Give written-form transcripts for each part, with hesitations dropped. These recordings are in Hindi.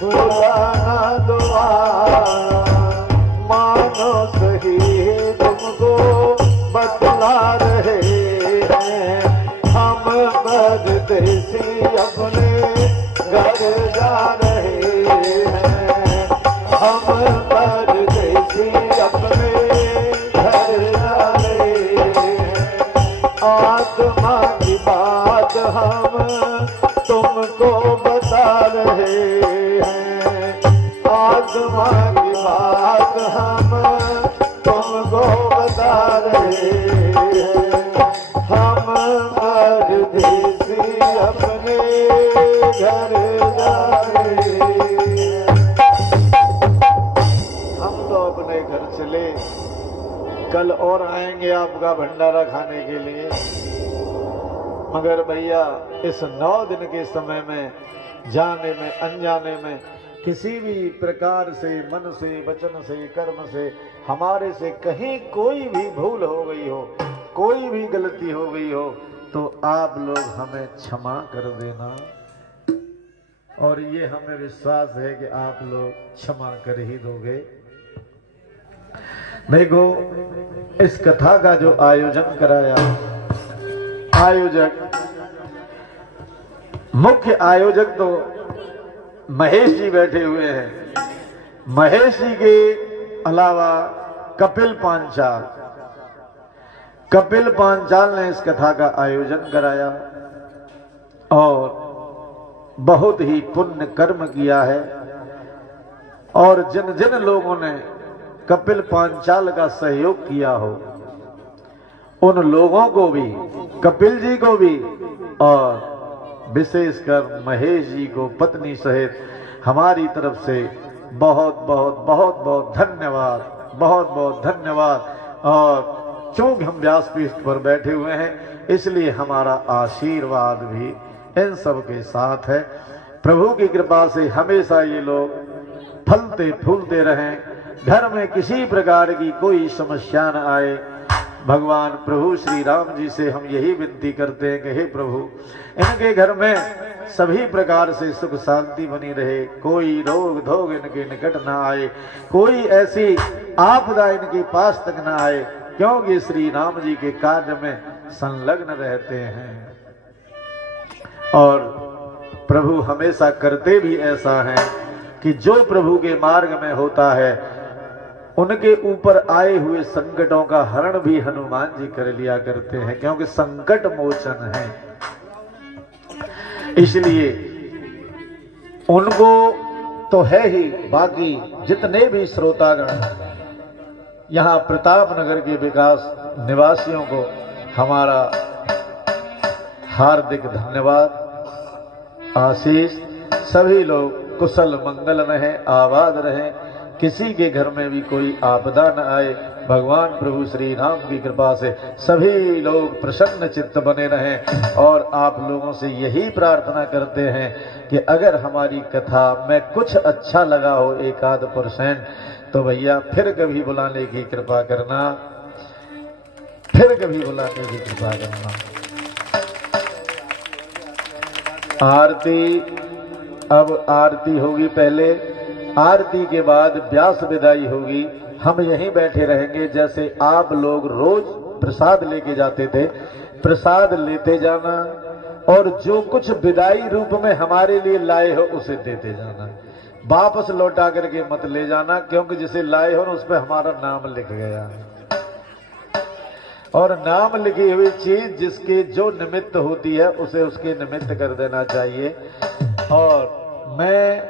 बुलाना दोबारा, मानो सही तुमको बतला रहे हैं, हम परदेसी अपने घर जा रहे हैं, हम परदेसी अपने घर जा रहे हैं। आत्मा की बात हम तुमको बता रहे हैं, आत्मा की बात हम तुमको बता रहे हैं, हम परदेसी अपने घर जा रहे हैं। हम तो अपने घर चले, कल और आएंगे आपका भंडारा खाने के लिए, मगर भैया इस 9 दिन के समय में जाने में अनजाने में किसी भी प्रकार से मन से वचन से कर्म से हमारे से कहीं कोई भी भूल हो गई हो, कोई भी गलती हो गई हो, तो आप लोग हमें क्षमा कर देना। और ये हमें विश्वास है कि आप लोग क्षमा कर ही दोगे। देखो इस कथा का जो आयोजन कराया, आयोजक मुख्य आयोजक तो महेश जी बैठे हुए हैं। महेश जी के अलावा कपिल पांचाल ने इस कथा का आयोजन कराया और बहुत ही पुण्य कर्म किया है। और जिन जिन लोगों ने कपिल पांचाल का सहयोग किया हो, उन लोगों को भी, कपिल जी को भी और विशेषकर महेश जी को पत्नी सहित हमारी तरफ से बहुत बहुत बहुत बहुत धन्यवाद, बहुत बहुत धन्यवाद। और चूंकि हम व्यासपीठ पर बैठे हुए हैं, इसलिए हमारा आशीर्वाद भी इन सब के साथ है। प्रभु की कृपा से हमेशा ये लोग फलते फूलते रहें, घर में किसी प्रकार की कोई समस्या न आए। भगवान प्रभु श्री राम जी से हम यही विनती करते हैं कि हे प्रभु, इनके घर में सभी प्रकार से सुख शांति बनी रहे, कोई रोग धोग इनके निकट न आए, कोई ऐसी आपदा इनके पास तक न आए, क्योंकि श्री राम जी के कार्य में संलग्न रहते हैं। और प्रभु हमेशा करते भी ऐसा है कि जो प्रभु के मार्ग में होता है, उनके ऊपर आए हुए संकटों का हरण भी हनुमान जी कर लिया करते हैं, क्योंकि संकट मोचन है। इसलिए उनको तो है ही, बाकी जितने भी श्रोतागण यहाँ प्रतापनगर के विकास निवासियों को हमारा हार्दिक धन्यवाद, आशीष। सभी लोग कुशल मंगल रहें, आबाद रहें, किसी के घर में भी कोई आपदा न आए। भगवान प्रभु श्री राम की कृपा से सभी लोग प्रसन्न चित्त बने रहें। और आप लोगों से यही प्रार्थना करते हैं कि अगर हमारी कथा में कुछ अच्छा लगा हो 1-8%, तो भैया फिर कभी बुलाने की कृपा करना, फिर कभी बुलाने की कृपा करना। आरती, अब आरती होगी, पहले आरती के बाद व्यास विदाई होगी। हम यहीं बैठे रहेंगे, जैसे आप लोग रोज प्रसाद लेके जाते थे, प्रसाद लेते जाना और जो कुछ विदाई रूप में हमारे लिए लाए हो उसे देते जाना, वापस लौटा करके मत ले जाना, क्योंकि जिसे लाए हो उस पर हमारा नाम लिख गया है। और नाम लिखी हुई चीज जिसके जो निमित्त होती है उसे उसके निमित्त कर देना चाहिए। और मैं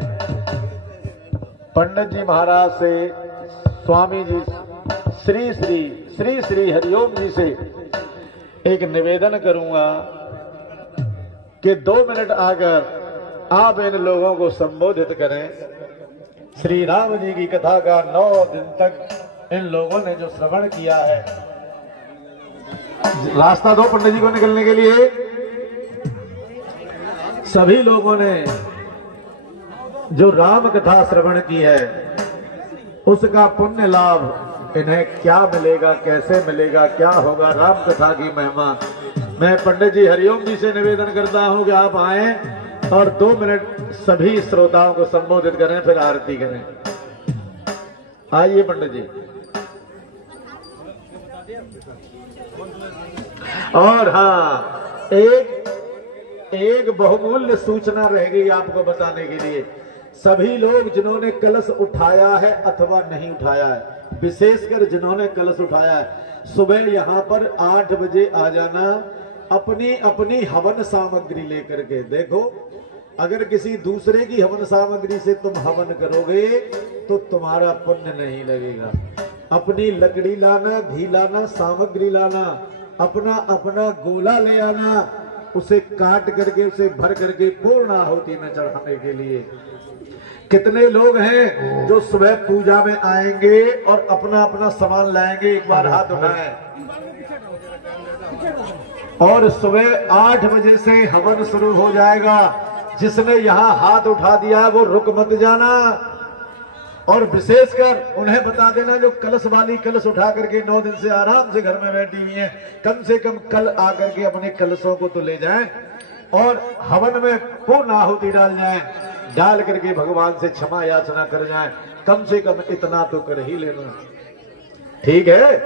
पंडित जी महाराज से, स्वामी जी श्री श्री हरिओम जी से एक निवेदन करूंगा कि 2 मिनट आकर आप इन लोगों को संबोधित करें। श्री राम जी की कथा का 9 दिन तक इन लोगों ने जो श्रवण किया है, रास्ता दो पंडित जी को निकलने के लिए। सभी लोगों ने जो राम कथा श्रवण की है, उसका पुण्य लाभ इन्हें क्या मिलेगा, कैसे मिलेगा, क्या होगा, राम कथा की महिमा। मैं पंडित जी हरिओम जी से निवेदन करता हूं कि आप आए और 2 मिनट सभी श्रोताओं को संबोधित करें, फिर आरती करें। आइए पंडित जी। और हाँ, एक बहुमूल्य सूचना रह गई आपको बताने के लिए। सभी लोग जिन्होंने कलश उठाया है अथवा नहीं उठाया है, विशेषकर जिन्होंने कलश उठाया है, सुबह यहाँ पर 8 बजे आ जाना, अपनी अपनी हवन सामग्री लेकर के। देखो, अगर किसी दूसरे की हवन सामग्री से तुम हवन करोगे तो तुम्हारा पुण्य नहीं लगेगा। अपनी लकड़ी लाना, घी लाना, सामग्री लाना, अपना अपना गोला ले आना, उसे काट करके उसे भर करके पूर्ण आहुति में चढ़ाने के लिए। कितने लोग हैं जो सुबह पूजा में आएंगे और अपना अपना सामान लाएंगे? एक बार हाथ उठाएं। और सुबह 8 बजे से हवन शुरू हो जाएगा। जिसने यहाँ हाथ उठा दिया है वो रुक मत जाना। और विशेषकर उन्हें बता देना जो कलश वाली कलश उठा करके 9 दिन से आराम से घर में बैठी हुई है, कम से कम कल आकर के अपने कलशों को तो ले जाएं और हवन में पूर्ण आहुति डाल जाएं, डाल करके भगवान से क्षमा याचना कर जाएं। कम से कम इतना तो कर ही लेना, ठीक है?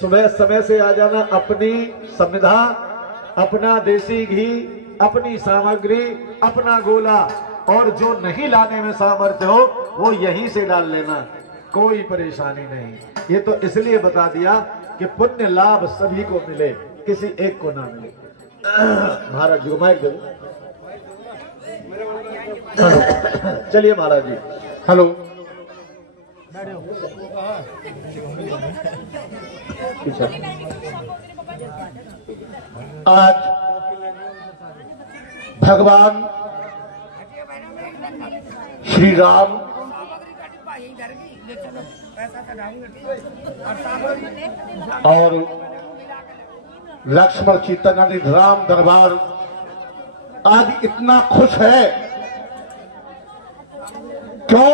सुबह समय से आ जाना, अपनी संविधा, अपना देसी घी, अपनी सामग्री, अपना गोला, और जो नहीं लाने में सामर्थ्य हो वो यहीं से डाल लेना, कोई परेशानी नहीं। ये तो इसलिए बता दिया कि पुण्य लाभ सभी को मिले, किसी एक को ना मिले। महाराज जी माइक दो। चलिए महाराज जी। हेलो। आज भगवान श्री राम और लक्ष्मण चैतन्य राम दरबार आज इतना खुश है। क्यों?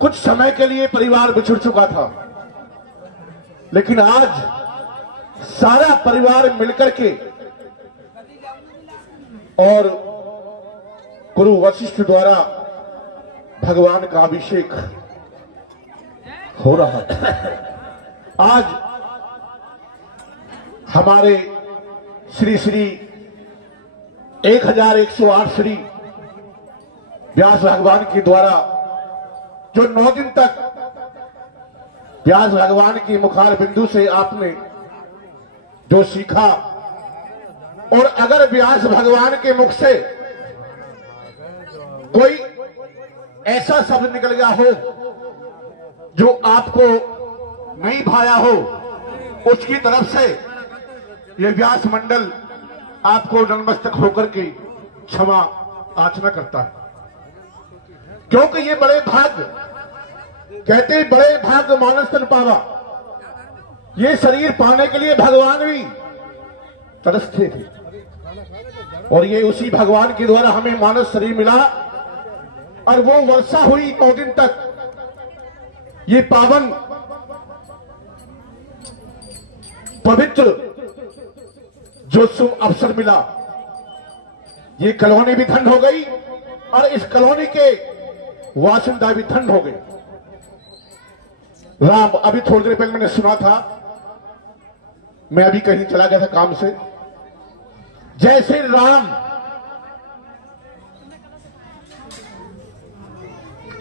कुछ समय के लिए परिवार बिछुड़ चुका था, लेकिन आज सारा परिवार मिलकर के और गुरु वशिष्ठ द्वारा भगवान का अभिषेक हो रहा है। आज हमारे श्री श्री 1108 श्री व्यास भगवान के द्वारा जो 9 दिन तक व्यास भगवान की मुखार बिंदु से आपने जो सीखा, और अगर व्यास भगवान के मुख से कोई ऐसा शब्द निकल गया हो जो आपको नहीं भाया हो, उसकी तरफ से यह व्यास मंडल आपको नतमस्तक होकर के क्षमा याचना करता है। क्योंकि ये बड़े भाग्य, कहते हैं बड़े भाग्य मानस तन पावा। ये शरीर पाने के लिए भगवान भी तरसते थे, और ये उसी भगवान के द्वारा हमें मानस शरीर मिला। और वो वर्षा हुई 9 दिन तक, ये पावन पवित्र जो शुभ अवसर मिला, ये कॉलोनी भी धन्य हो गई और इस कॉलोनी के वासिंदा भी धन्य हो गए। राम, अभी थोड़ी देर पहले मैंने सुना था, मैं अभी कहीं चला गया था काम से, जैसे राम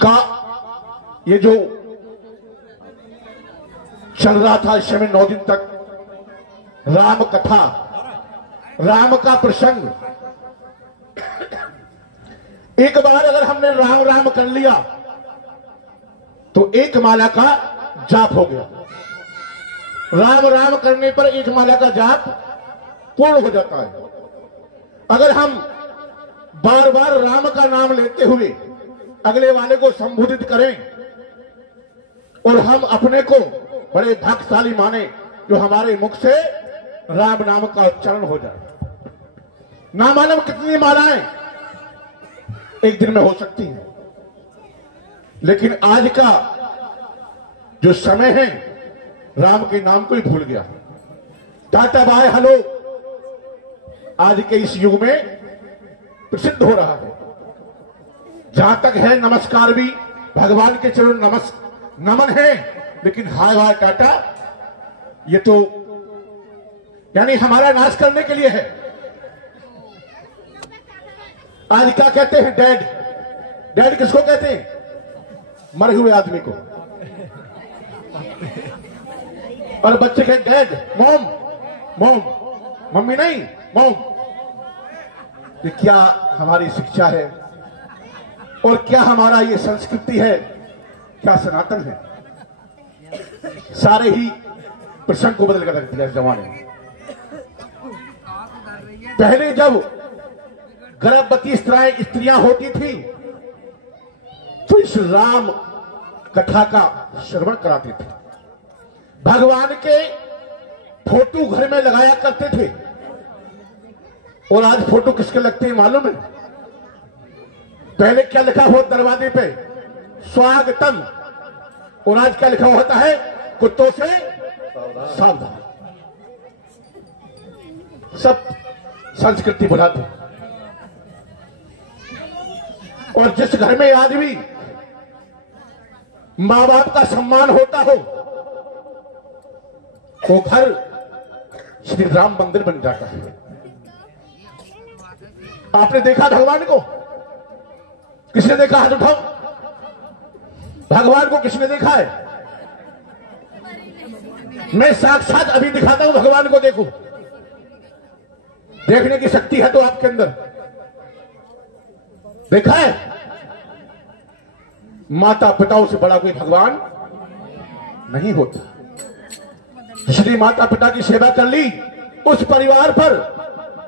का ये जो चल रहा था इस समय 9 दिन तक, राम कथा, राम का प्रसंग, एक बार अगर हमने राम राम कर लिया तो एक माला का जाप हो गया। राम राम करने पर एक माला का जाप पूर्ण हो जाता है। अगर हम बार बार राम का नाम लेते हुए अगले वाले को संबोधित करें और हम अपने को बड़े भाग्यशाली माने जो हमारे मुख से राम नाम का उच्चारण हो जाए। ना मालूम कितनी मालाएं एक दिन में हो सकती हैं, लेकिन आज का जो समय है राम के नाम को ही भूल गया। Tata bye hello. आज के इस युग में प्रसिद्ध हो रहा है। जहां तक है नमस्कार भी भगवान के चरण नमन है, लेकिन हाय हाय टाटा ये तो यानी हमारा नाश करने के लिए है। आज क्या कहते हैं डैड? डैड किसको कहते हैं? मरे हुए आदमी को। और बच्चे कहते डैड, मॉम, मॉम, मम्मी नहीं मॉम। ये क्या हमारी शिक्षा है और क्या हमारा ये संस्कृति है, क्या सनातन है? सारे ही प्रसंग को बदल कर रख दिया इस जमाने में। पहले जब गर्भवती स्त्रियां होती थी तो इस राम कथा का श्रवण कराते थे, भगवान के फोटो घर में लगाया करते थे। और आज फोटो किसके लगते हैं मालूम है? पहले क्या लिखा हो दरवाजे पे? स्वागतम। और आज क्या लिखा होता है? कुत्तों से सावधान। सब संस्कृति बुलाते। और जिस घर में आदमी मां बाप का सम्मान होता हो वो घर श्री राम मंदिर बन जाता है। आपने देखा भगवान को? किसने देखा? हाथ उठाओ। भगवान को किसने देखा है? मैं साक्षात अभी दिखाता हूं भगवान को। देखो, देखने की शक्ति है तो आपके अंदर। देखा है? माता पिताओं से बड़ा कोई भगवान नहीं होता। इसलिए माता पिता की सेवा कर ली, उस परिवार पर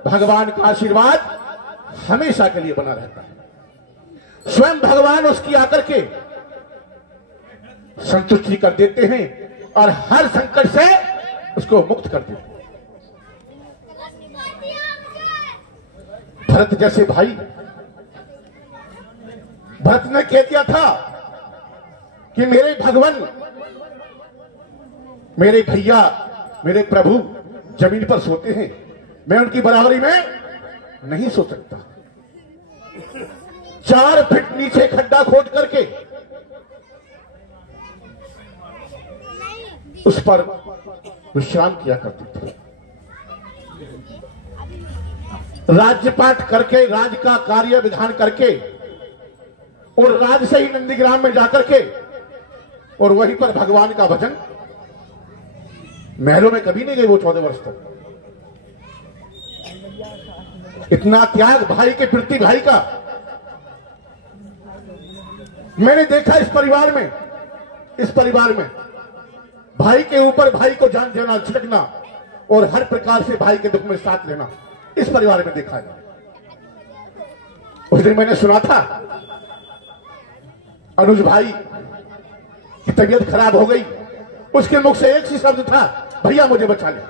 भगवान का आशीर्वाद हमेशा के लिए बना रहता है। स्वयं भगवान उसकी आकर के संतुष्टि कर देते हैं और हर संकट से उसको मुक्त कर देते हैं। भरत जैसे भाई, भरत ने कह दिया था कि मेरे भगवान, मेरे भैया, मेरे प्रभु जमीन पर सोते हैं, मैं उनकी बराबरी में नहीं सो सकता। 4 फीट नीचे खड्डा खोद करके उस पर विश्राम किया करते थे। राज्यपाठ करके, राज का कार्य विधान करके और राज से ही नंदीग्राम में जाकर के और वहीं पर भगवान का भजन। महलों में कभी नहीं गए वो 14 वर्ष तक। इतना त्याग भाई के प्रति, भाई का मैंने देखा इस परिवार में। इस परिवार में भाई के ऊपर भाई को जान देना, छिड़कना और हर प्रकार से भाई के दुख में साथ लेना, इस परिवार में देखा है। उस दिन मैंने सुना था अनुज भाई की तबीयत खराब हो गई, उसके मुख से एक ही शब्द था, भैया मुझे बचा ले।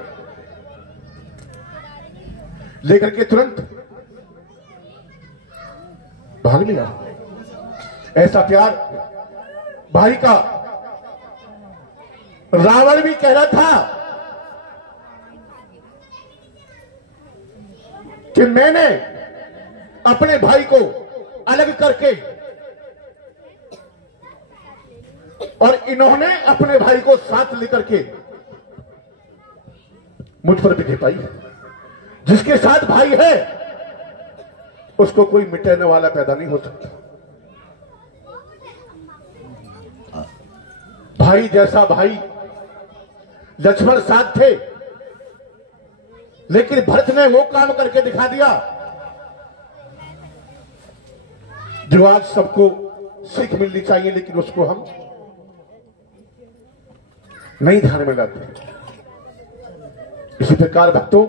लेकर के तुरंत भाग लिया। ऐसा प्यार भाई का। रावण भी कह रहा था कि मैंने अपने भाई को अलग करके और इन्होंने अपने भाई को साथ लेकर के मुझ पर विजय पाई। जिसके साथ भाई है उसको कोई मिटाने वाला पैदा नहीं हो सकता। भाई जैसा भाई लक्ष्मण साथ थे, लेकिन भरत ने वो काम करके दिखा दिया जो आज सबको सीख मिलनी चाहिए, लेकिन उसको हम नहीं ध्यान में लाते। इसी प्रकार भक्तों,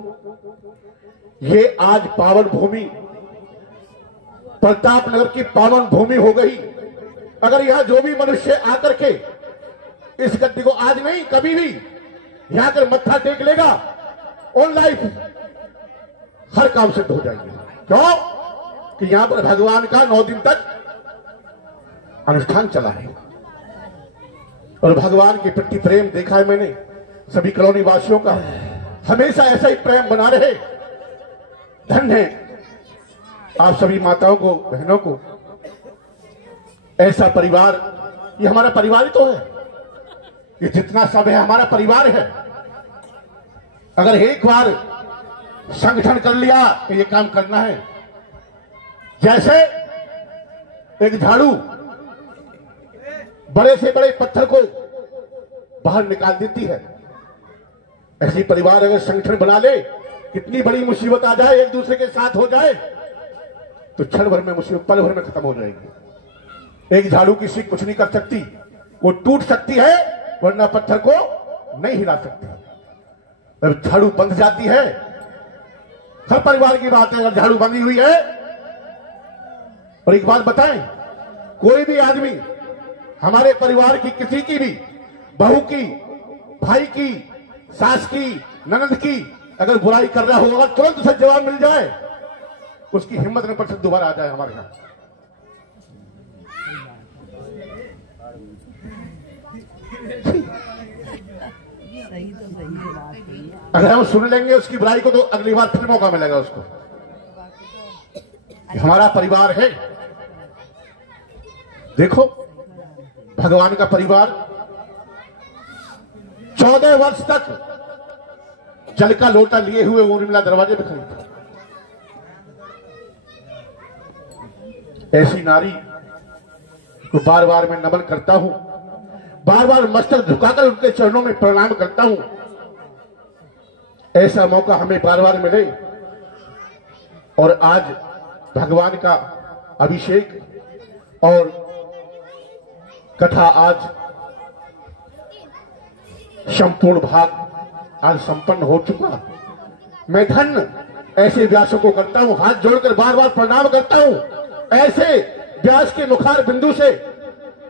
ये आज पावन भूमि प्रतापनगर की पावन भूमि हो गई। अगर यहां जो भी मनुष्य आकर के इस गद्दी को आज नहीं कभी भी यहां कर मत्था टेक लेगा, ऑन लाइफ हर काम सिद्ध हो जाएंगे। क्यों? कि यहां पर भगवान का 9 दिन तक अनुष्ठान चला है और भगवान के प्रति प्रेम देखा है मैंने सभी कॉलोनी वासियों का। हमेशा ऐसा ही प्रेम बना रहे। धन्य है आप सभी माताओं को, बहनों को, ऐसा परिवार, ये हमारा परिवार ही तो है, ये जितना सब है हमारा परिवार है। अगर एक बार संगठन कर लिया कि ये काम करना है, जैसे एक झाड़ू बड़े से बड़े पत्थर को बाहर निकाल देती है, ऐसी परिवार अगर संगठन बना ले, कितनी बड़ी मुसीबत आ जाए, एक दूसरे के साथ हो जाए, तो क्षण भर में मुसीबत पल भर में खत्म हो जाएगी। एक झाड़ू की सीख कुछ नहीं कर सकती, वो टूट सकती है वरना पत्थर को नहीं हिला सकती। जब झाड़ू बंध जाती है, हर परिवार की बात है, अगर झाड़ू बंधी हुई है, और एक बात बताएं, कोई भी आदमी हमारे परिवार की, किसी की भी बहू की, भाई की, सास की, ननद की अगर बुराई कर रहा होगा, तुरंत उसे जवाब मिल जाए, उसकी हिम्मत न पर दोबारा आ जाए हमारे यहां। अगर हम सुन लेंगे उसकी बुराई को, तो अगली बार फिर मौका मिलेगा उसको। हमारा परिवार है। देखो, भगवान का परिवार 14 वर्ष तक जल का लोटा लिए हुए उर्मिला दरवाजे पे खड़ी थी। ऐसी नारी को बार बार मैं नमन करता हूं, बार बार मस्तक झुकाकर उनके चरणों में प्रणाम करता हूं। ऐसा मौका हमें बार बार मिले, और आज भगवान का अभिषेक और कथा आज संपूर्ण भाग आज संपन्न हो चुका। मैं धन्य ऐसे व्यासों को करता हूं, हाथ जोड़कर बार बार प्रणाम करता हूं। ऐसे व्यास के मुखार बिंदु से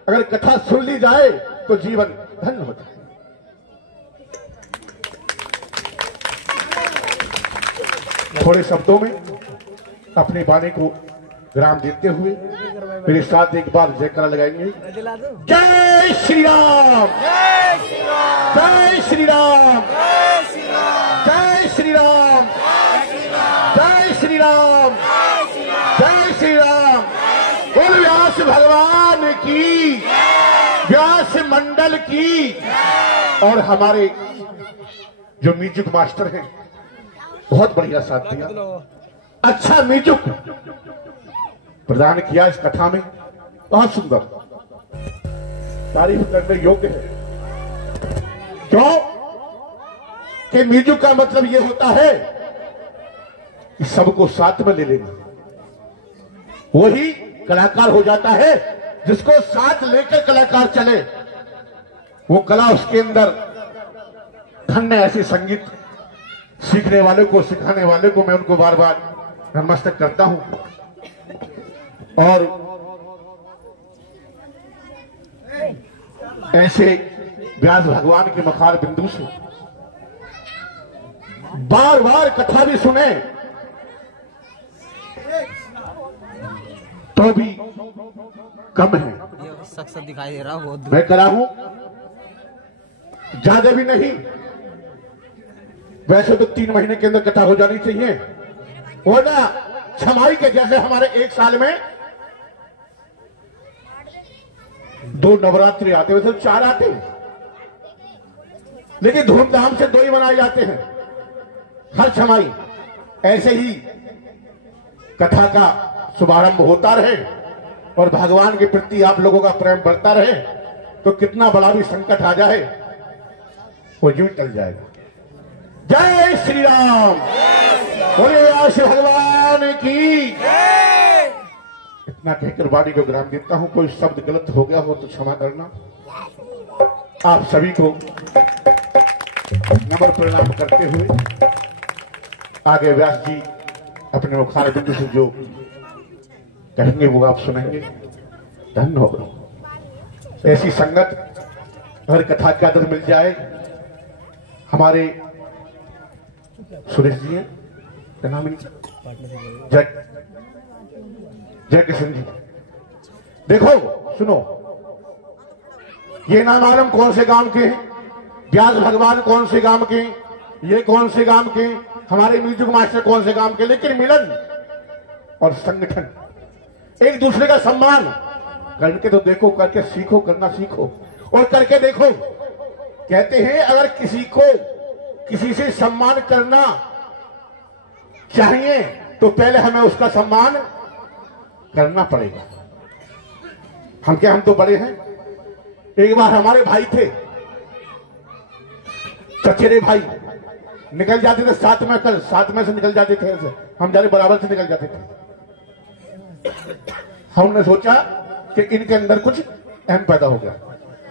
अगर कथा सुन ली जाए तो जीवन धन्य हो जाए। थोड़े शब्दों में अपने बाणी को विराम देते हुए मेरे साथ एक बार जयकारा लगाएंगे। जय श्री राम, जय श्री राम, जय श्री राम, जय श्री राम, जय श्री राम, जय श्री राम। बोल व्यास भगवान की, व्यास मंडल की। और हमारे जो म्यूजिक मास्टर हैं, बहुत बढ़िया साथ दिया, अच्छा म्यूजिक प्रदान किया इस कथा में, बहुत सुंदर, तारीफ करने योग्य है। क्यों कि म्यूजिक का मतलब यह होता है कि सबको साथ में ले लेना, वही कलाकार हो जाता है। जिसको साथ लेकर कलाकार चले, वो कला उसके अंदर धन्य। ऐसे संगीत सीखने वाले को, सिखाने वाले को मैं उनको बार बार नमस्कार करता हूं। और ऐसे व्यास भगवान के मखार बिंदु से बार बार कथा भी सुने तो भी कम है। शख्स दिखाई दे रहा हो, मैं करा हूं, ज्यादा भी नहीं। वैसे तो 3 महीने के अंदर कथा हो जानी चाहिए, वो ना छमाई के जैसे हमारे एक साल में 2 नवरात्रि आते, वैसे 4 आते हैं, लेकिन धूमधाम से 2 ही मनाए जाते हैं हर छमाई। ऐसे ही कथा का शुभारंभ होता रहे और भगवान के प्रति आप लोगों का प्रेम बढ़ता रहे, तो कितना बड़ा भी संकट आ जाए वो यूं टल जाएगा। जय श्री राम, बोले व्यास भगवान की। इतना कहकर वाणी को विराम देता हूं। कोई शब्द गलत हो गया हो तो क्षमा करना। आप सभी को नम्र प्रणाम करते हुए आगे व्यास जी अपने मुखार बिंदु से जो कहेंगे वो आप सुनेंगे, धन्य होगा। ऐसी संगत हर कथा के आदर मिल जाए। हमारे सुरेश जी हैं, क्या नाम है? जय किशन जी। देखो सुनो, ये ना मालूम कौन से गांव के हैं, व्यास भगवान कौन से गांव के, ये कौन से गांव के, हमारे म्यूजिक मास्टर कौन से गांव के, लेकिन मिलन और संगठन, एक दूसरे का सम्मान करके तो देखो, करके सीखो, करना सीखो और करके देखो। कहते हैं अगर किसी को किसी से सम्मान करना चाहिए तो पहले हमें उसका सम्मान करना पड़ेगा। हम तो बड़े हैं। एक बार हमारे भाई थे, चचेरे भाई, निकल जाते थे साथ में से निकल जाते थे ऐसे, हम जाने बराबर से निकल जाते थे। हमने सोचा कि इनके अंदर कुछ अहम पैदा हो गया।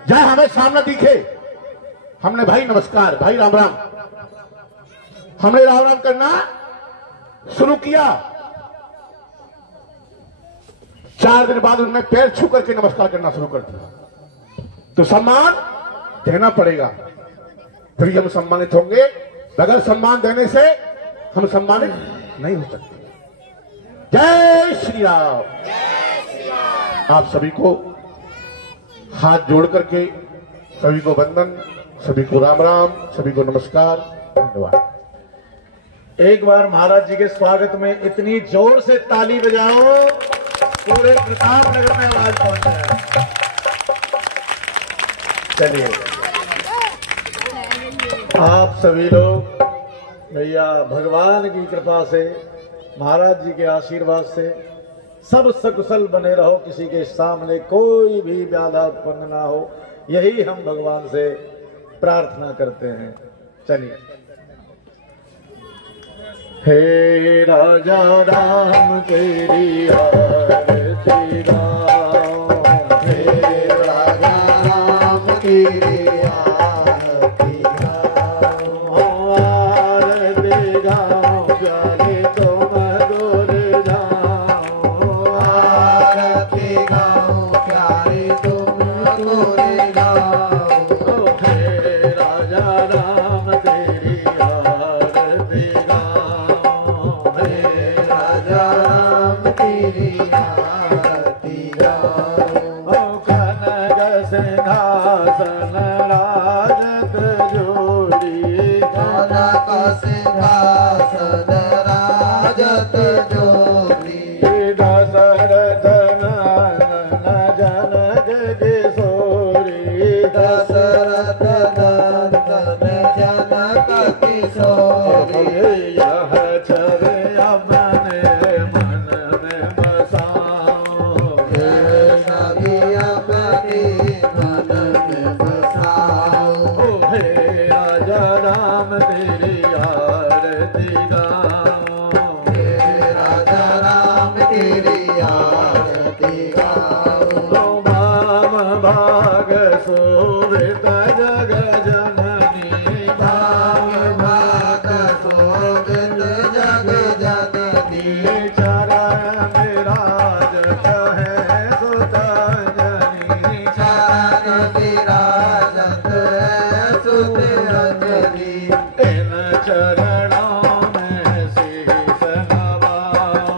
जहां हमें सामने दिखे, हमने भाई नमस्कार, भाई राम राम, हमने राम राम करना शुरू किया। 4 दिन बाद उन्होंने पैर छू करके नमस्कार करना शुरू कर दिया। तो सम्मान देना पड़ेगा, फिर हम सम्मानित होंगे। बगैर सम्मान देने से हम सम्मानित नहीं हो सकते। जय श्री राम। आप सभी को हाथ जोड़ करके सभी को वंदन, सभी को राम राम, सभी को नमस्कार, धन्यवाद। एक बार महाराज जी के स्वागत में इतनी जोर से ताली बजाओ पूरे प्रताप नगर में आवाज पहुंच जाए। चलिए आप सभी लोग भैया भगवान की कृपा से, महाराज जी के आशीर्वाद से सब सकुशल बने रहो, किसी के सामने कोई भी बाधा उत्पन्न ना हो, यही हम भगवान से प्रार्थना करते हैं। चलिए। हे राजा राम तेरी आरती गाओ, हे राजा राम तेरी आरती गाओ, आरती गाओ प्यारे तुम गुर जाओ, आरती गाओ प्यारे तुम गुर जाओ, हे राजा राम तेरी आरती गाओ, हे राजा राम तेरी आरती गाओ, कनक सिंहासन राजत जोड़ी, कनक सिंहासन राजत जोड़ी, दशरथ नंदन जनक किशोरी, दशरथ नंदन जनक किशोरी, यह चर अपने मन में बसाओ, सभी अपने मन में बसाओ, हे राजा राम तेरी आरती गाओ, हे राजा राम तेरी आरती गाओ, वाम भाग शोभित जग जननी, वाम भाग शोभित जग जननी, चरण विराजत है सुत अंजनी, चरण विराजत है सुत अंजनी, इन चरणों में शीश नवाओ,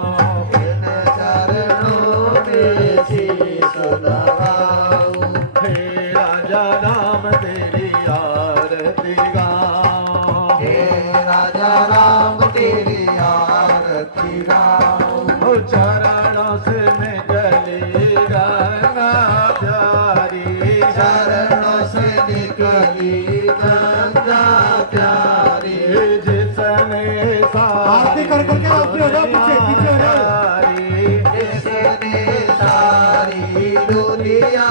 इन चरणों में शीश नवाओ, हे राजा राम तेरी आरती गाओ, हे राजा राम तेरी आरती गाओ, चरणों से निकली गंगा प्यारी, चरणों से निकली गंगा प्यारी, जिसने आरती कर करके आरती हो जाओ, पीछे हो जाओ, जिसने सारी दुनिया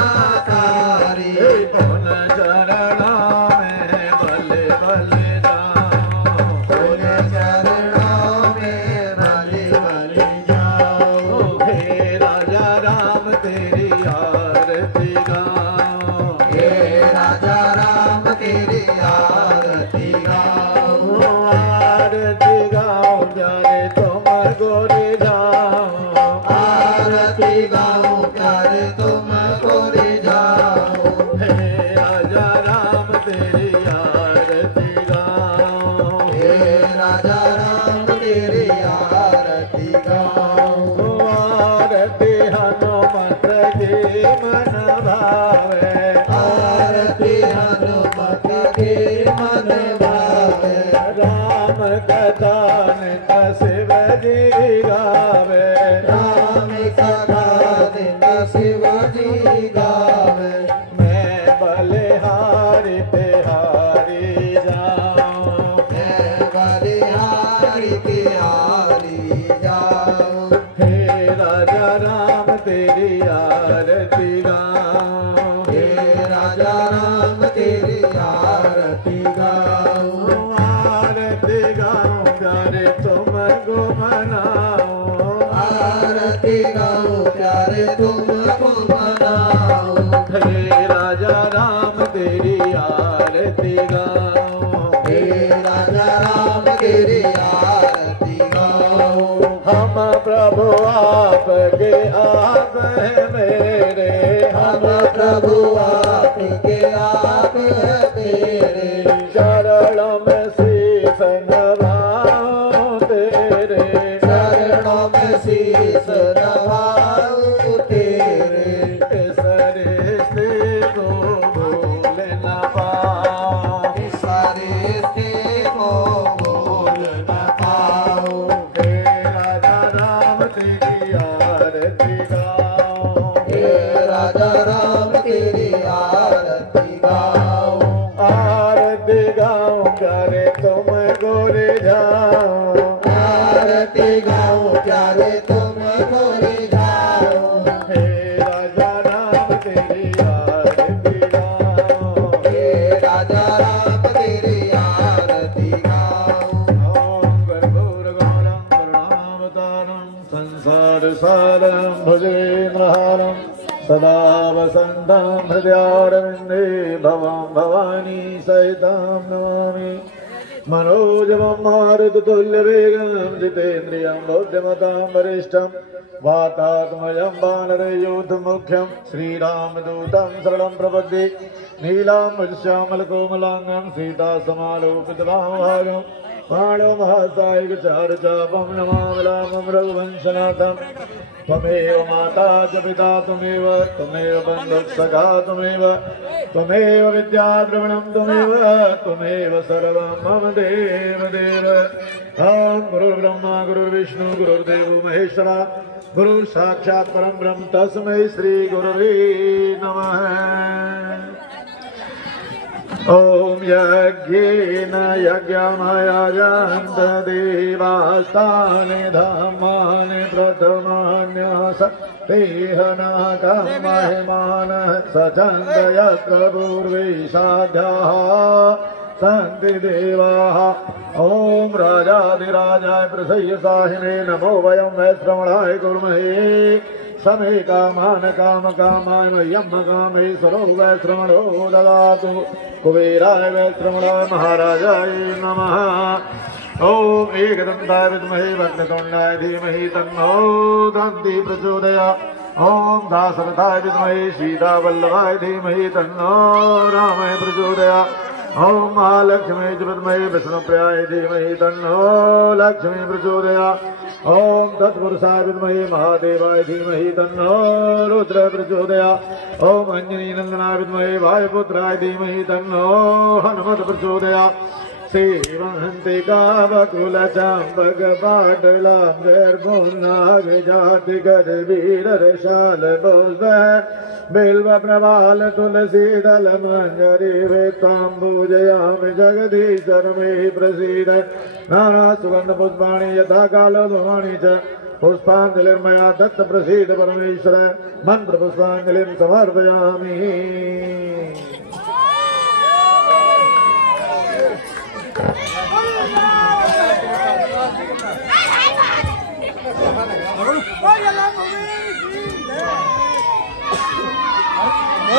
तारी, पुन चरणों में भले भले जाओ, पुन चरणों में भले भले जाओ, हे राजा राम तेरी आरती गाओ, हे राजा राम तेरी आरती गाओ, आरती गाओ प्यारे तुम गोरे जाओ, आरती गाओ प्यारे तुम गोरे जाओ, हे राजा राम तेरी आरती गाओ, हे राजा राम तेरी आरती गाओ, आरती हनुमत की मन भावे, आरती हनुमत की मन भावे, राम कथा नित शिव जी गावे, शिव जी गावे, मैं बलिहारी तिहारी जाऊं, मैं बलिहारी तिहारी जाऊं। हे राजा राम तेरी आरती गाऊं, हे राजा राम तेरी आरती गाऊं, आरती गाऊं प्यारे तुमको मनाऊं, आरती गाऊं प्यारे तुमको मनाऊं। हे राजा राम तेरी आरती गाऊं, हे राजा राम तेरी आरती गाऊं। हम प्रभु आपके आप है मेरे, हम प्रभु आपके आप है मेरे, शरणों में शीस नवाऊं तेरे, शरणों में शीस नवाऊं तेरे। इस रिश्ते को भूल न पाऊं, सारे रिश्ते को भूल न पाऊं। हे राजा राम तेरी आरती गाऊं, हे राजा राम तेरी आरती गाऊं, आरती गाऊं प्यारे तुम गोरे जाऊं, आरती गाऊं प्यारे तुमको रिझाऊं। हे राजा राम तेरी आरती गाऊं, हे राजा राम तेरी आरती गाऊं। ओम कर्पूरगौरं करुणावतारं संसार सारं भुजेन्द्रहारं सदा वसन्तं हृदयारविन्दे भवं भवानी सहितं नमामि। मनोजवं मारुततुल्यवेगं जितेन्द्रियं बुद्धिमतां वरिष्ठं वातात्मजं वानरयूथमुख्यं श्रीरामदूतं शरणं प्रपद्ये। नीलाम्बरश्यामलकोमलाङ्गं सीतासमालोकितवामभागं बाणो महासायिकचारुचापं नमामि रामं रघुवंशनाथं। त्वमेव माता च पिता त्वमेव, त्वमेव बन्धुः सखा त्वमेव, त्वमेव विद्याद्रविणं त्वमेव, त्वमेव सर्वं मम देव देव। ॐ गुरुर्ब्रह्मा गुरुर्विष्णु गुरुर्देवो महेश्वरा, गुरु साक्षात् परं ब्रह्म तस्मै श्री गुरवे नमः। ॐ यज्ञेन यज्ञमयजन्त देवास्तानि धम्मानि प्रथमान्यसतेहनाकं महिमानः सचन्द यत्र पूर्वे साध्याः सन्ति देवाः। ॐ राजाधिराजाय प्रसह्यसाहिने नमो वयं वैश्रवणाय कुर्महे। समे कामान काम कामाय मह्यं कामेश्वरो वैश्रवणो ददातु। कुबेराय वैश्रवणाय महाराजाय नमः। ॐ एकदन्ताय विद्महे वक्रतुण्डाय धीमहि तन्नो दन्ति प्रचोदयात्। ॐ दाशरथाय विद्महे सीतावल्लभाय धीमहि तन्नो रामाय प्रचोदयात्। ॐ महालक्ष्मी च विद्महे विष्णुप्रियाय धीमहि तन्नो लक्ष्मी प्रचोदयात्। ॐ तत्पुरुषाय विद्महे महादेवाय धीमहि तन्नो रुद्र प्रचोदयात्। ॐ अंजनीनन्दनाय विद्महे वायुपुत्राय धीमहि तन्नो हनुमत् प्रचोदयात्। सेवन्ति कावकुलचाम्बकपाटलाम्बर्भुन्नागजातिगर्वीरशालभुज बिल्वप्रवाल तुलसीदल मञ्जरी वेत्ताम्बूजयामि जगदीशरमे प्रसीद। नाना सुगन्धपुष्पाणि यथा कालो भवानि च पुष्पाञ्जलिर्मया दत्त प्रसीद परमेश्वर। मन्त्रपुष्पाञ्जलिं समर्पयामि।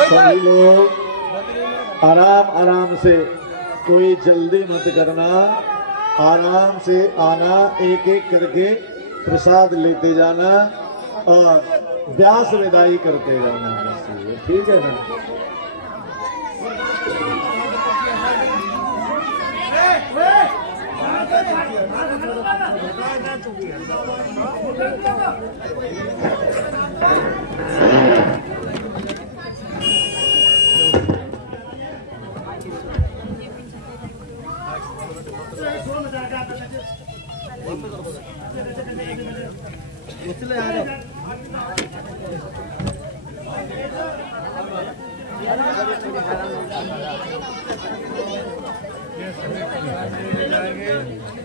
सभी लोग आराम आराम से, कोई जल्दी मत करना, आराम से आना, एक एक करके प्रसाद लेते जाना और व्यास विदाई करते जाना। ठीक है ना?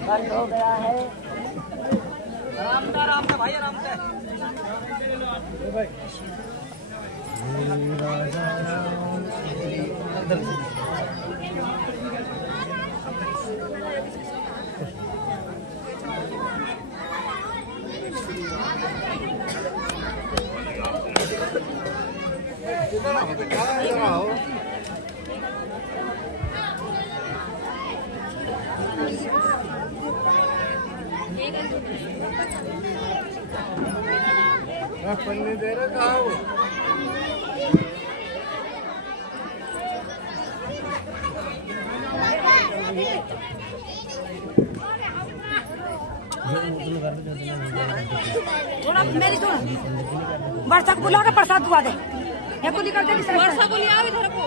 बंद हो गया है। आराम से भाई, आराम से। पन्नी दे रहा हूँ। थोड़ा मेरी सुन, वर्षा को बुला के प्रसाद दुआ दे। झकुली करते नहीं, वर्षा को लिया इधर को।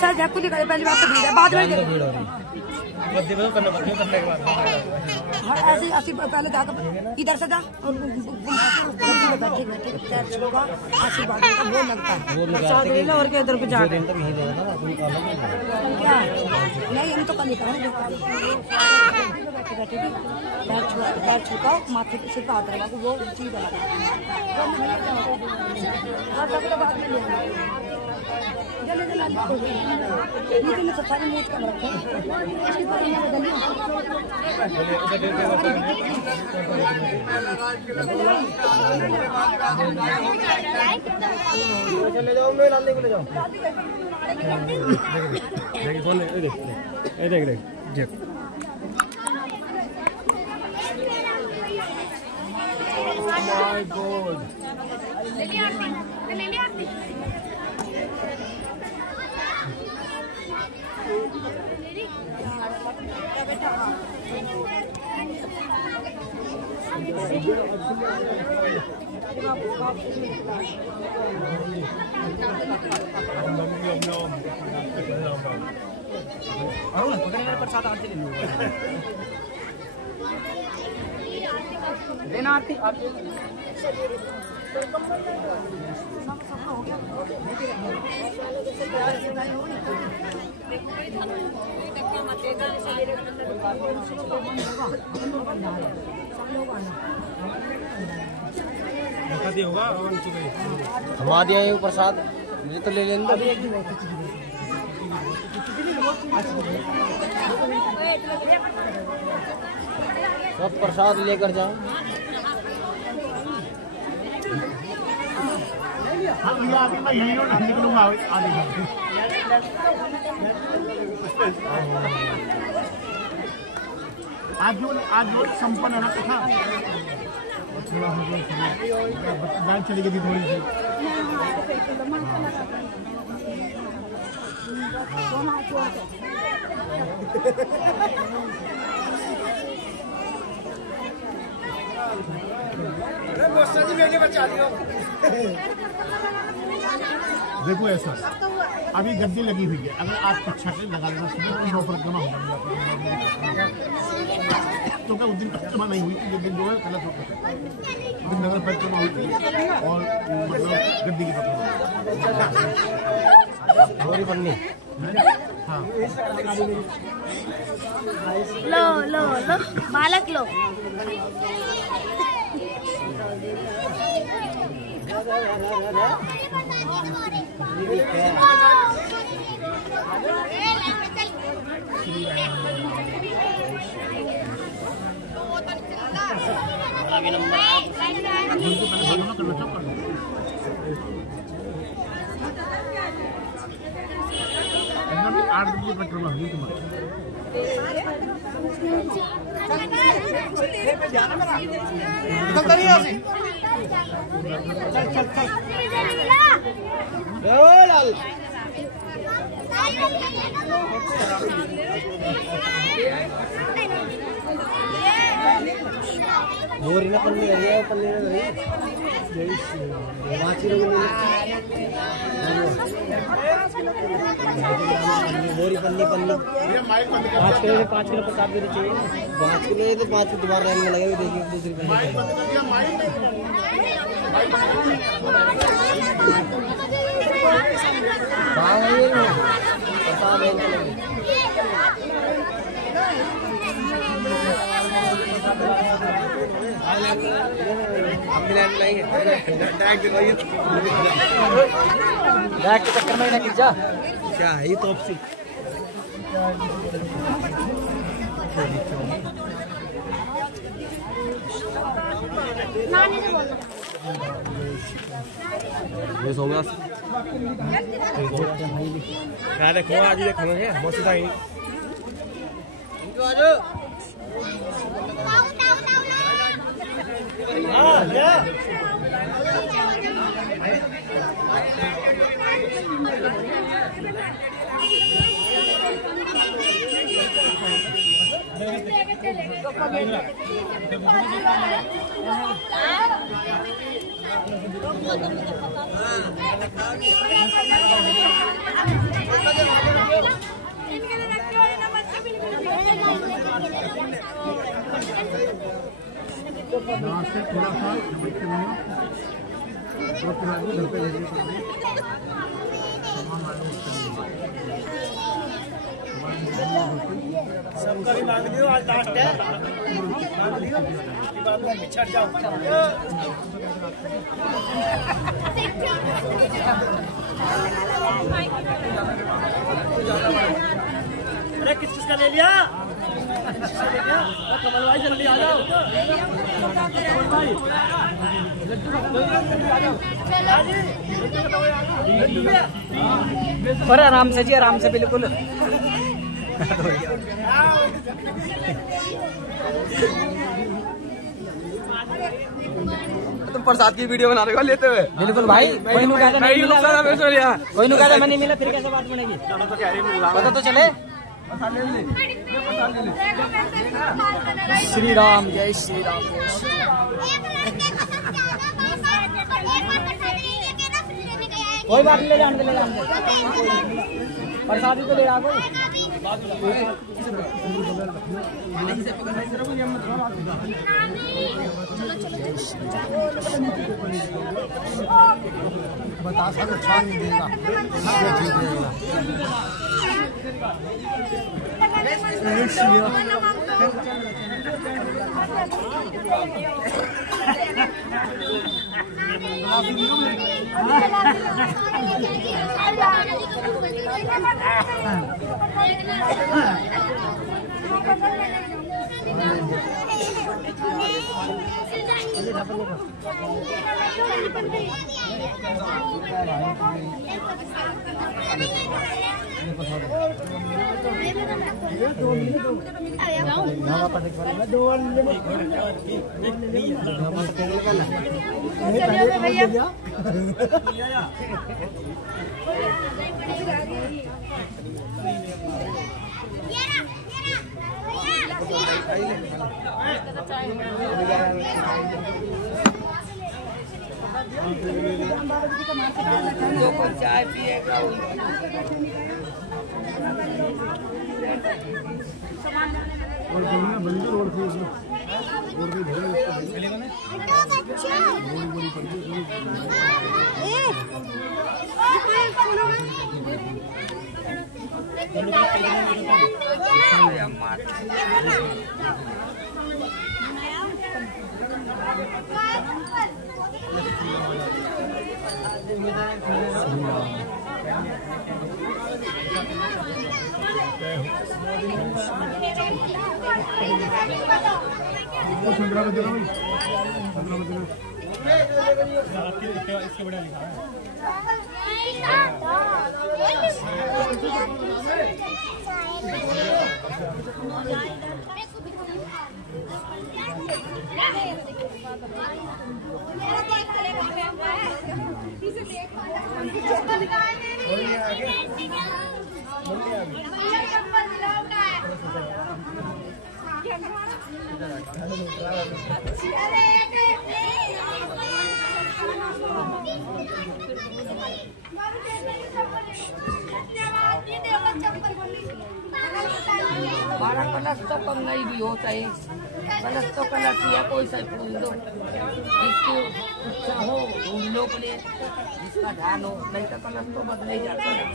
सर झकुली करे, पहली बात तो भीड़ है, बाद में करने के बाद ऐसे ऐसे पहले जाकर इधर से जा और बैठे बैठे पैर छूगा, आशीर्वाद वो लगता है और के इधर को जा क्या नहीं, हम तो कल ही करेंगे। बैठे बैठे पैर छूका, माथे पे सिर हाथ लगा, वो चीज लगा सफाई मूछ कर रखे ले जाओ, मैं डालने को ले जाओ। देख माय गॉड, ले लिया प्रसाद आरती देना, आरती होगा। हमा दिया है प्रसाद, मुझे तो ले लेने दो। सब प्रसाद लेकर जाओ। आज जो संपन्न होना था, बैंक चली गई थी थोड़ी सी। देखो ऐसा, अभी गद्दी लगी हुई है, अगर आप अच्छा से लगा देना तो 9 परिक्रमा होगा, तो क्या उस दिन परिक्रमा नहीं हुई थी, जिस दिन जो है गलत होता है, उस दिन नगर परिक्रमा हुई थी और मतलब गद्दी की परिक्रमा। हाँ, लो लो लो बालक लो। एकदम 8 दिन की परिक्रमा हुई तुम्हारी। मोरी ना पन्नी रही है, पन्नी ना रही मोरी पन्नी 5 किलो प्रसाद देना चाहिए। 5 किलो तो 5 की दोबारा लाइन में लगेगी। देखिए दूसरी प्रसाद डायरेक्ट चक्कर में ना खींचा क्या है ये तो ऑप्शन नानी से बोल ये सो गया क्या देखो आज ये खाएंगे बहुत सीधा ही सबका भी मांग लियो आज लास्ट है मांग लियो बाद में पिछड़ जाओ अरे किस किसका ले लिया कमल भाई जल्दी आ जाओ और आराम से जी आराम से बिल्कुल तुम प्रसाद की वीडियो बना रहे हो लेते हुए बिल्कुल भाई कोई नु कहता नहीं मिला कोई नु कहता मैं नहीं मिला फिर कैसे बात बनेगी पता तो चले श्री राम जय श्री राम कोई बात नहीं ले जाने दे प्रसाद तो ले कोई बता सकते अच्छा नहीं देगा जो कोई चाय पिएगा इसके बड़ा लिखा है बारह प्लस तो कम नहीं भी होता है। कलश तो कलश ही है, कोई सा फूल दो जिसकी इच्छा हो ढूंढ लो प्लेट, जिसका ध्यान हो, नहीं तो कलश तो बदले ही जाते हैं।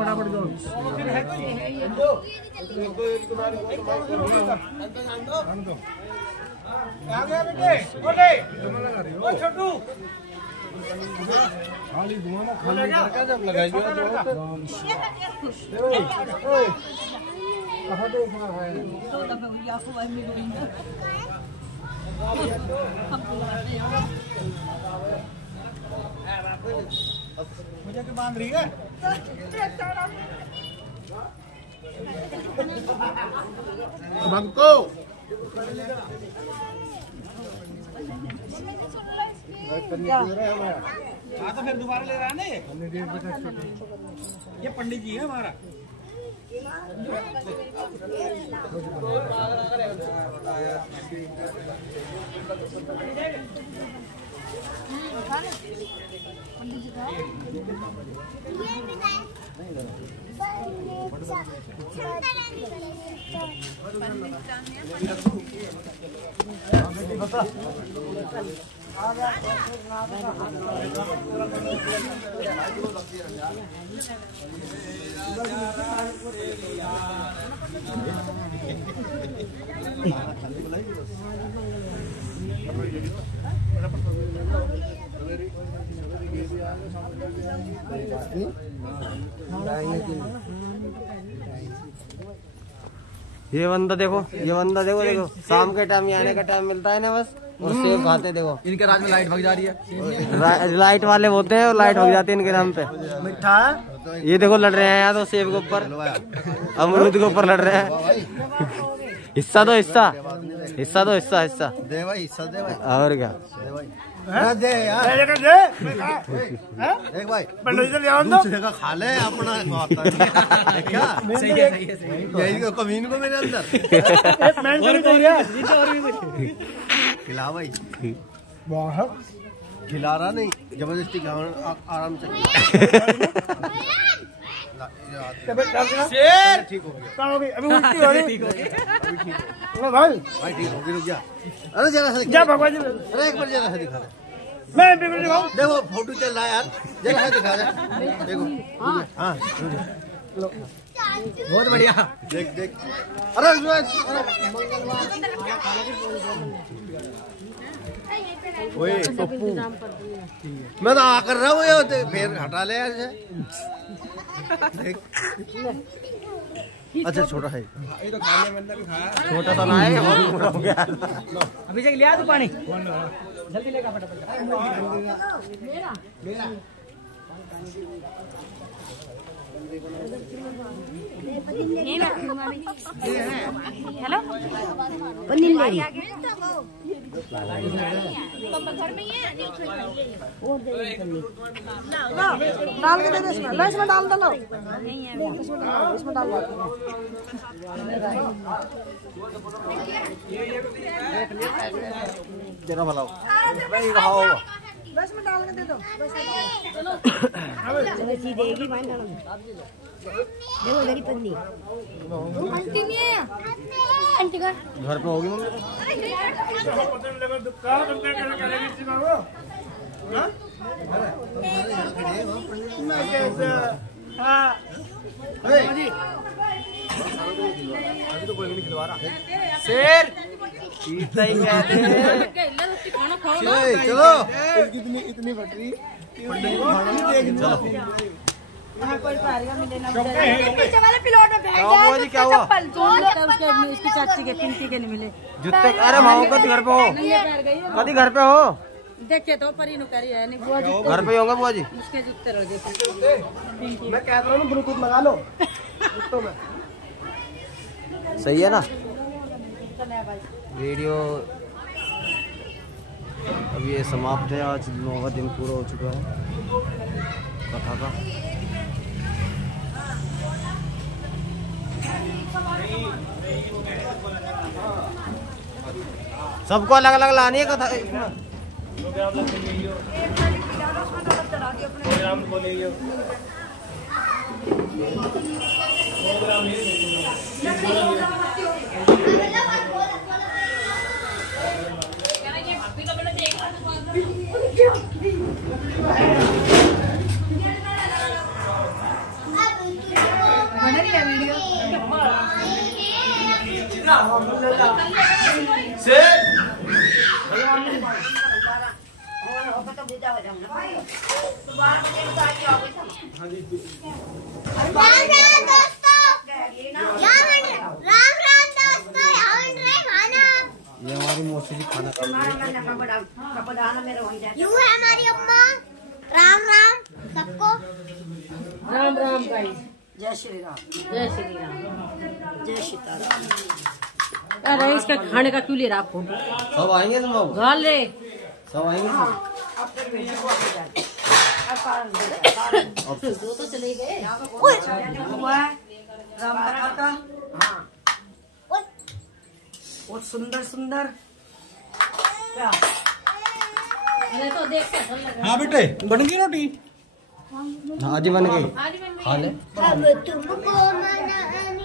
फटाफट दो। खाली धुआं ना खाली करके जब लगाइए कहाँ देखना है? मुझे क्या बांध रही है? भक्तो तो फिर दोबारा ले रहा है ना ये पंडित जी है हमारा। ये बंदा देखो, देखो शाम के टाइम आने का टाइम मिलता है ना बस, और सेब खाते देखो। इनके राज में लाइट भग जा रही है, लाइट वाले होते हैं और लाइट भग जाती है इनके नाम पे। मिठा ये देखो लड़ रहे हैं यहाँ तो सेब के ऊपर, अमरूद के ऊपर लड़ रहे हैं। हिस्सा दो, हिस्सा दो, हिस्सा दे भाई, हिस्सा दे भाई। और क्या दे यार, देख भाई दूसरे का खा ले अपना क्या सही है यही कमीन को मेरे अंदर खिला भाई, खिला रहा नहीं जबरदस्ती आराम से ठीक हो गया, अभी उल्टी हो रही भाई ठीक होगी, रुक जा। अरे जरा जा भगवान जी, अरे एक बार जरा दिखा मैं देखो फोटो चल रहा है यार, जरा दिखा दे देखो। हाँ बहुत बढ़िया, देख अरे ओए पप्पू मैं तो आ कर रहा हूँ ये फिर हटा ले यार। अच्छा छोटा है, छोटा तो ना है, हो गया। अभी से लिया तू पानी, जल्दी लेगा फटाफट। हेलो पनीर ले रही घर में ये डाल के दे दो, इसमें डाल दो, इसमें डाल दो। जरा भला बस में डाल के दे दो, चलो देगी भाई। देखो मेरी पत्नी आंटी नहीं है, आंटी का घर पे होगी मम्मी। शेर चलो इतनी फटरी पीछे वाले पिलोट में बैठ गया, क्या हुआ? उसकी चाची के पिंकी के नहीं मिले जूते। अरे माओ कभी घर पे हो, कभी घर पे हो, देखे तो परी नु करी है नहीं बुआ जी, घर पे होंगे बुआ जी। उसके जूते रह गए। मैं कह रहा हूँ ब्लूटूथ लगा लो तो में। सही है ना वीडियो। अब ये समाप्त है, आज 9वां दिन पूरा हो चुका है कथा का। सबको अलग अलग लानी है कथा। ये हमारी मौसी जी खाना खा रही है। यू है हमारी अम्मा। राम राम सबको। राम राम गाइस। जय श्री राम। जय श्री राम। जय सीताराम। अरे इसका खाने का क्यों ले रहा फोटो? सब आएंगे तुम लोग? गाल ले। सब आएंगे सब। दो तो चले गए। राम कथा का। हाँ। बहुत सुंदर सुंदर। क्या? अरे तो देख के अच्छा लग रहा है। हाँ बेटे बन गई रोटी। हाँ जी बन गई। आज बन गई। खा ले। अब तुमको मनाने